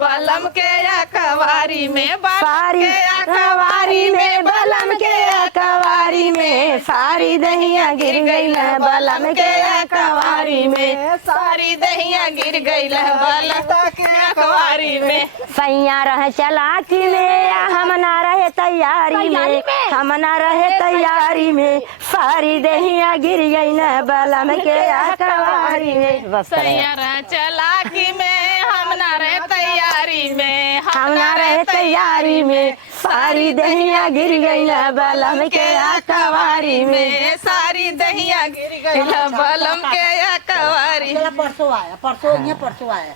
बलम के अखबारी में बारी अखबारी में बलम के अखबारी में सारी दहिया गिर गई बलम के अखबारी में सारी दहिया गिर गई बलम के अखबारी में। सैया रहे चलाकी में हम ना रहे तैयारी में, हम ना रहे तैयारी में सारी दहिया गिर गई न बलम के अखबारी में। सैया रहे चलाकी में हम ना रहे तैयारी में, हम ना रहे तैयारी में सारी दहिया गिर गई न बलम के अखबारी में, सारी दहिया गिर गई बलम के अखबारी। परसों आया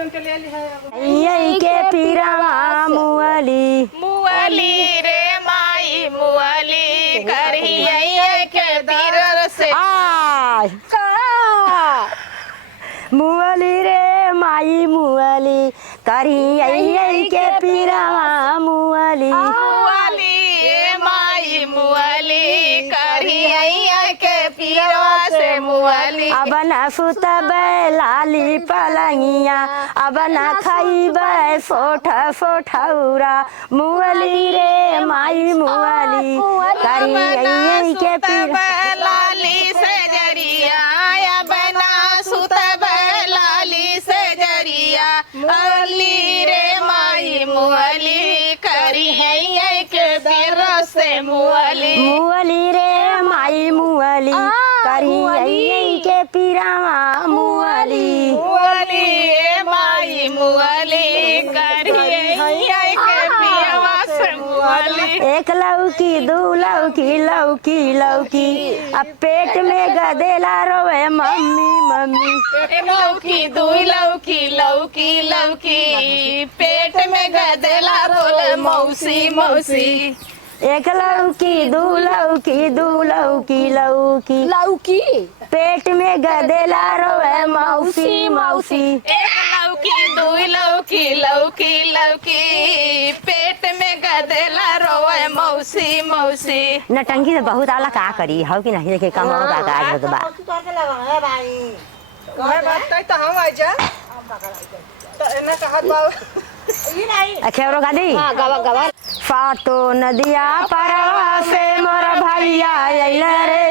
उनके ले ली है यही के पीरावा मुअली मुअली रे माई मुअली करही के तीर से मुअली रे माई मुअली करी यही के पीरावा मुअली मुअली रे माई मुअली करही के पीरवा से मुअली। अब न सुतब लाली पलंगिया, अब न खाइब सोठ सोठौरा मुअली रे माई मुअली करी यही के पीरा लाली से जरिया बना सुतब लाली से जरिया मुअली रे माई मुअली करी है के पीर से मुअली। मुअली रे माई मुअली करी यही के पीरावा मुअली मुअली रे माई मुअली करी है के पीरवा से मुअली। एक लौकी दू लौकी लौकी लौकी अब पेट में गदेला रोवे मम्मी मम्मी। एक लौकी दुई लौकी लौकी लौकी पेट में गदेला रोले मौसी मौसी। एक लौकी दू लौकी दू लौकी लौकी लौकी पेट में गदेला रोवे मौसी मौसी। एक लौकी दुई लौकी लौकी लौकी पेट में गदेला रोवे मौसी मौसी। नटंकी से बहुत आला का करी हौ कि नहीं देखे कमाओ का काज होत बा। अखेरो गादी फातो नदिया परवा से मोर भैया अइल रे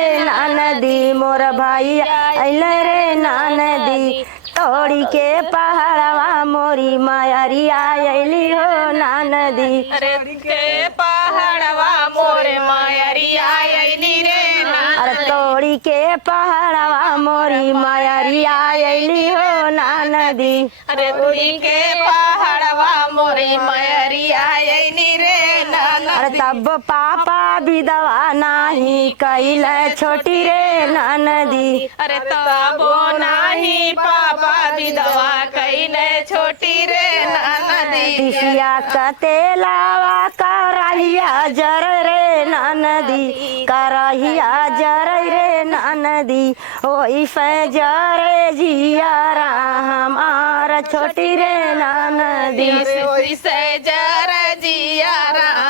नदी, मोर भैया अइल रे नदी तोड़ी के पहाड़वा मोरी मायरिया अइली हो नदी। अरे के पहाड़वा मोरे मायरिया अइली रे अरे तोड़ी के पहाड़वा मोरी मायरिया अइली हो नदी। अरे तोड़ी के पहाड़वा मोरी मायरिया अइली रे अरे तब पापा विधवा नाही कैल छोटी रे नदी। अरे तबो नाही पापा विधवा कइले छोटी रे नदी। दिसिया कतेलावा करहिया जर रे नदी, करहिया जर रे नदी ओई से जरे जिया हमार छोटी रे नदी। ओई से जर जिया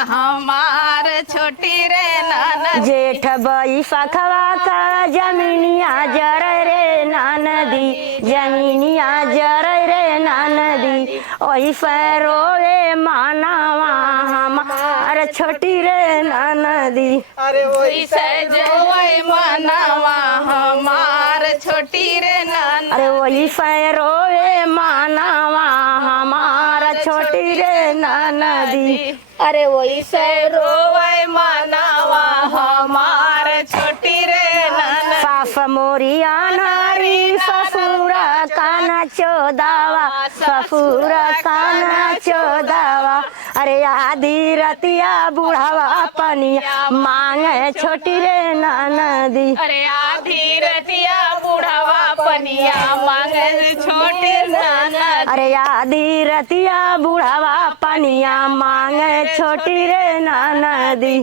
हमार छोटी रे नदी। जेठ बई सखवा का जमीनिया जर रे नदी, जमीनिया जर रे नदी ओई से रोए मानवा हमार छोटी रे नदी। अरे ओई से जोए मानवा हमार छोटी रे नदी। अरे वही से रोए मानवा हमार छोटी रे नदी। अरे वही से रोए मानवा हमार छोटी रे नदी। सास मोरी अनारी ससुर काना चोदावा, ससुर काना चोदावा अरे आधी रतिया बुढ़ावा पनिया मांगे छोटी रे नदी। अरे आधी रतिया बुढ़ावा पनिया मांगे छोटी नदी। अरे आधी रतिया बुढ़ावा पनिया मांगे छोटी रे नदी।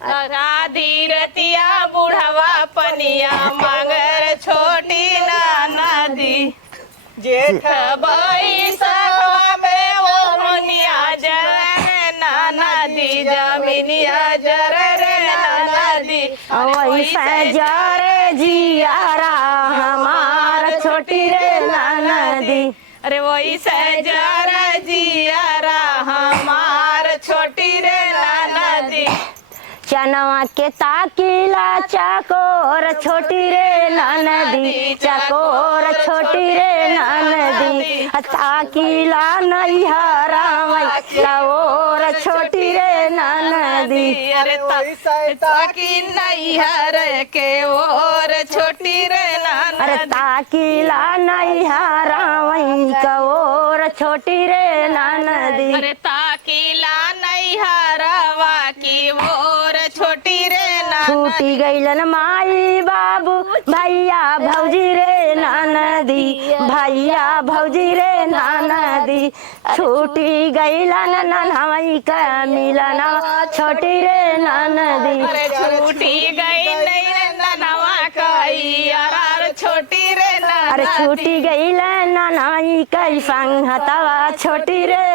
आधी रतिया बुढ़ावा पनिया मांगे छोटी नदी। जेठ बैसखवा में वो मुनिया जरे नदी, जमीनिया जरे रे नदी। वही से जरे जियारा हमार छोटी रे नदी। अरे वही से छोटी रे नदी। चनवा के ताकीला चकोर छोटी रे नदी, चकोर छोटी रे नदी। ताकीला नैहरा चकोर छोटी रे नदी। अरे ताकी नैहर के ओर छोटी रे अरे ताकीला नैहरा कओर छोटी रे नदी। अरे ताकीला नैहरवा की ओर छोटी रे छूटी गईलन माई बाबू भैया भौजी रे नदी, भैया भौजी रे नदी। छूटी गईलन ननहई का मिलन छोटी रे नदी। अरे छूटी गई नहीं ननवा कई अरार छोटी रे अरे छूटी गईलन ननहई कई संगतवा छोटी रे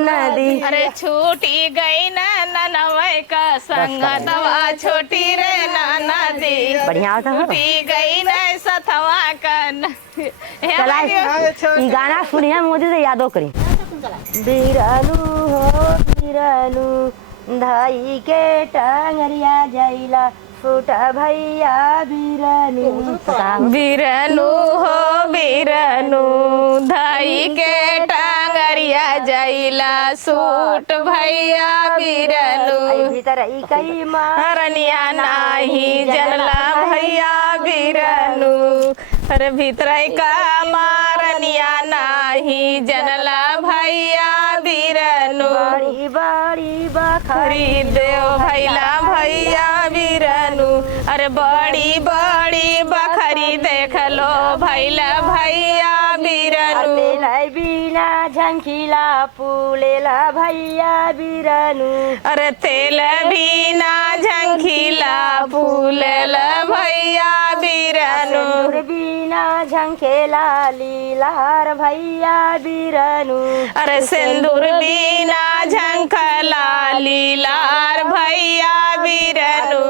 नदी। अरे छूटी गई ननवा का संगतवा छोटी रे नदी। बढ़िया होता है। छूटी गई न सथवा कन। चला ई गाना सुनिए मोदी से यादो करी। बिरलू हो बिरलू धाई के टांगरिया जाइला फूटा भैया बिरलू। बिरनु हो बिरनु धाई के टांगरिया जाइला सूट भैया बिरनु। भीतर ई कई रनिया नाही जनला भैया बिरनु। अरे भीतर का मारनिया नाही जनला भैया बिरनु। बड़ी बड़ी बखरी खरीद भैला भैया बिरनु। अरे बड़ी बड़ी बखरी देख लो भैला भैया बिरनु। तेलाई बिना झंखिला पुलेला भैया बिरनु। अरे तेल बिना झंखिला फूलल भैया बिरनु। बिना झंखेला लीलार भैया बिरनु। अरे सिंदूर बिना झंखला लीलार भैया बिरनु।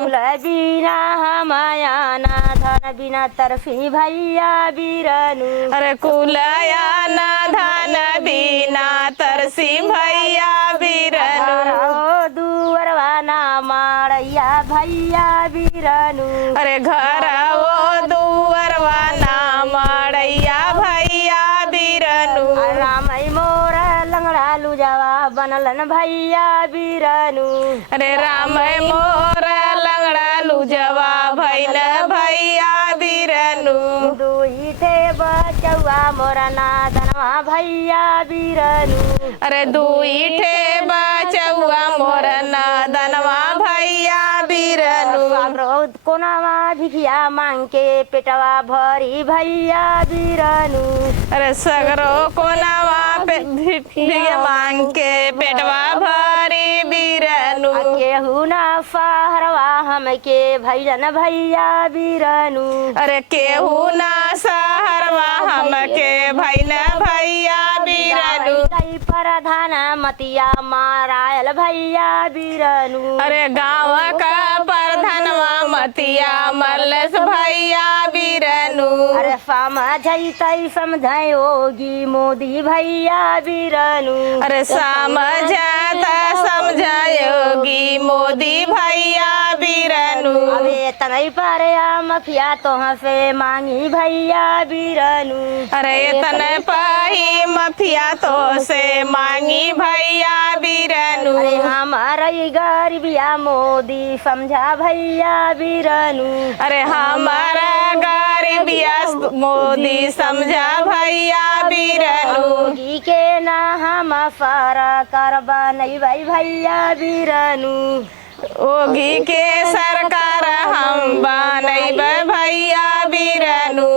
बिना हमायाना धन बिना तरफी भैया बिरनु। अरे कुलया ना धन बिना तरसी भैया बिरनु। दुअरवाना माड़ैया भैया बिरनु। अरे घर वो दुअरवाना मड़ैया भैया बिरनु। रामई मोर लंगड़ा लुजावा बनलन भैया बिरनु। अरे राम मोर लंगड़ा लुजवा भैल भैया बिरनु। दुई थे बचौआ मोरा नादनवा भैया बिरनु। अरे दुई ठे बचौआ मोर नादनवा भैया बिरनु। कोनावा भिखिया मांग के पेटवा भरी भैया बिरनु। अरे सगरो कोनावा पे भिखिया मांग के पेटवा भरी बिरनु। केहू ना फहरवा हमके भैलन भैया बिरनु। अरे केहू ना सहरवा हमके भैल भैया बिरनु। कई प्रधान मतिया मारायल भैया बिरनु। अरे गाँव का प्रधानवा मतिया मरलस भैया बिरनु। अरे समझैतै समझायोगी मोदी भैया बिरनु। अरे समझता समझायोगी मोदी भैया बिरनु। अबे तनई पर मफिया तोह से मांगी भैया बिरनु। अरे तने पाही मफिया तो से मांगी भैया बिरनु। अरे हमारा ये गरीबिया मोदी समझा भैया बिरनु। अरे हमारा गरीबिया मोदी समझा भैया बिरनु। योगी के ना हम सारा करबा नहीं भाई भैया बिरनु। ओगी के सरकार हम बनैब भैया बिरनु।